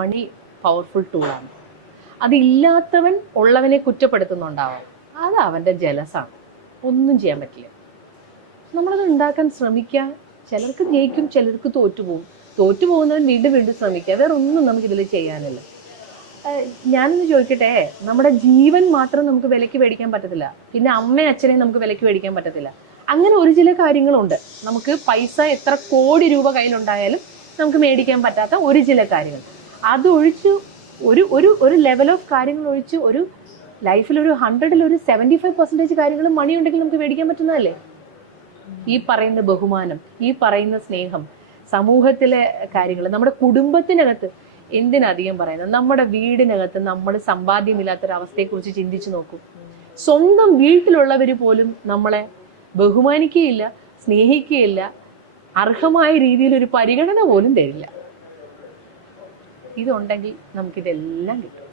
മണി powerful ടൂളാണ്. അതില്ലാത്തവൻ ഉള്ളവനെ കുറ്റപ്പെടുത്തുന്നുണ്ടാവാം. അത് അവൻ്റെ ജലസാണ്. ഒന്നും ചെയ്യാൻ പറ്റില്ല. നമ്മളത് ഉണ്ടാക്കാൻ ശ്രമിക്കുക. ചിലർക്ക് ജയിക്കും, ചിലർക്ക് തോറ്റുപോകും. തോറ്റുപോകുന്നവൻ വീണ്ടും വീണ്ടും ശ്രമിക്കുക. വേറെ ഒന്നും നമുക്കിതിൽ ചെയ്യാനില്ല. ഞാനൊന്ന് ചോദിക്കട്ടെ, നമ്മുടെ ജീവൻ മാത്രം നമുക്ക് വിലയ്ക്ക് മേടിക്കാൻ പറ്റത്തില്ല. പിന്നെ അമ്മയും അച്ഛനെയും നമുക്ക് വിലയ്ക്ക് മേടിക്കാൻ പറ്റത്തില്ല. അങ്ങനെ ഒരു ചില കാര്യങ്ങളുണ്ട്. നമുക്ക് പൈസ എത്ര കോടി രൂപ കയ്യിലുണ്ടായാലും നമുക്ക് മേടിക്കാൻ പറ്റാത്ത ഒരു ചില കാര്യങ്ങൾ. അതൊഴിച്ച് ഒരു ഒരു ഒരു ലെവൽ ഓഫ് കാര്യങ്ങൾ ഒഴിച്ച് ഒരു ലൈഫിൽ ഒരു 100-ൽ ഒരു 75% കാര്യങ്ങൾ മണി ഉണ്ടെങ്കിൽ നമുക്ക് മേടിക്കാൻ പറ്റുന്നതല്ലേ? ഈ പറയുന്ന ബഹുമാനം, ഈ പറയുന്ന സ്നേഹം, സമൂഹത്തിലെ കാര്യങ്ങൾ, നമ്മുടെ കുടുംബത്തിനകത്ത്, എന്തിനധികം പറയുന്നത്, നമ്മുടെ വീടിനകത്ത് നമ്മൾ സമ്പാദ്യമില്ലാത്തൊരവസ്ഥയെക്കുറിച്ച് ചിന്തിച്ചു നോക്കൂ. സ്വന്തം വീട്ടിലുള്ളവർ പോലും നമ്മളെ ബഹുമാനിക്കുകയില്ല, സ്നേഹിക്കുകയില്ല, അർഹമായ രീതിയിൽ ഒരു പരിഗണന പോലും തരില്ല. ഇതുണ്ടെങ്കിൽ നമുക്കിതെല്ലാം കിട്ടും.